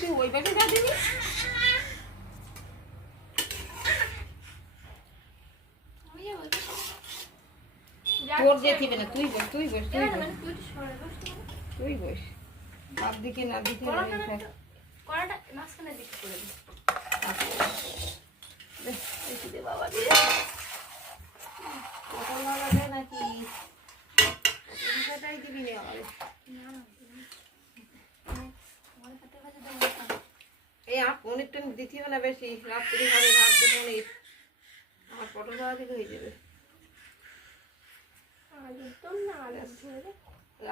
তুই ওই পাশে যা দিবি। তোর যেতে না, তুই বস, তুই বস, তুই বস, তুই বস। বাপ দিকে না দিকে কড়াটা মাঝখানে দিকে করে দিই। দে বাবা দে। পটল ভাজা দে নাকি? পটল দিবি না আমারে। এই আর পনির টনির দিতে হবে না বেশি, রাত্রি হবে ভাত দে পনির। আমার পটল ভাজা দিলে হয়ে যাবে।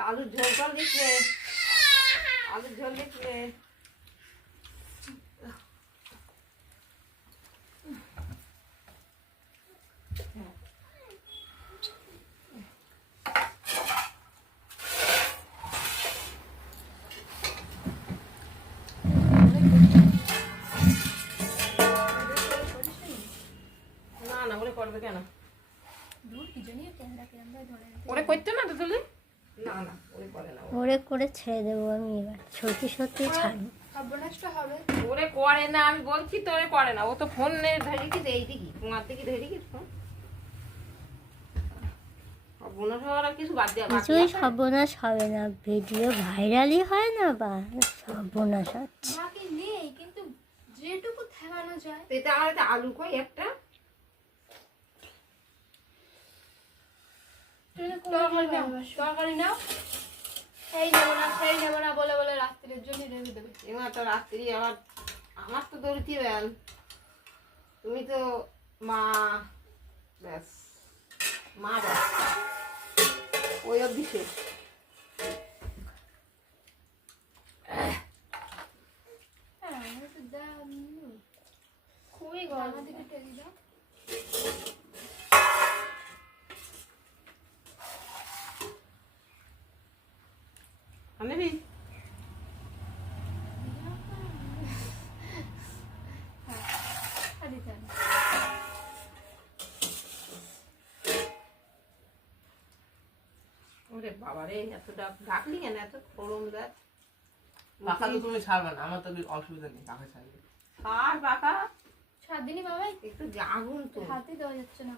আলুর ঝোল টল দিচ্ছে, আলুর ঝোল দিচ্ছে। না না ওরে করবে কেন? ওরে করতে না তো তুলি? না না ওরে করে না। ওরে করে ছেড়ে দেবো আমি এবার, সত্যি সত্যি ছাড়বো। সর্বনাশটা হবে। ওরে করে না, আমি বলছি তো ওরে করে না। ও তো ফোন নে ধরে কি দেই দেখি, তোমার দিকে ধরে কি ফোন। সর্বনাশ হওয়ার আর কিছু বাদ দেওয়া বাকি কিছুই আছে? সর্বনাশ হবে না, ভিডিও ভাইরালই হয় না বা সর্বনাশ হচ্ছে। বাকি নেই, কিন্তু যেটুকু থামানো যায়। এটা আমার একটা আলু কই একটা। তরকারি নাও। এই নেবো না, সেই নেবো না বলে বলে রাত্রির জন্য রেখে দেবে। এবার তো রাত্রি আবার আমার তো দৌড়িতে বেল, তুমি তো মা, ব্যাস মা ব্যাস ওই অব্দি শেষ। খুবই গরম দিকে টেনে দাও। আনবি ওরে বাবা রে, এত ডাকলি কেন? এত গরম দেখ। পাখা তো তুমি ছাড়বে না, আমার তো অসুবিধা নেই, পাখা ছাড়বে। আর বাবা 7 দিনই বাবাই একটু আগুন তো হাতে দেওয়া যাচ্ছে না।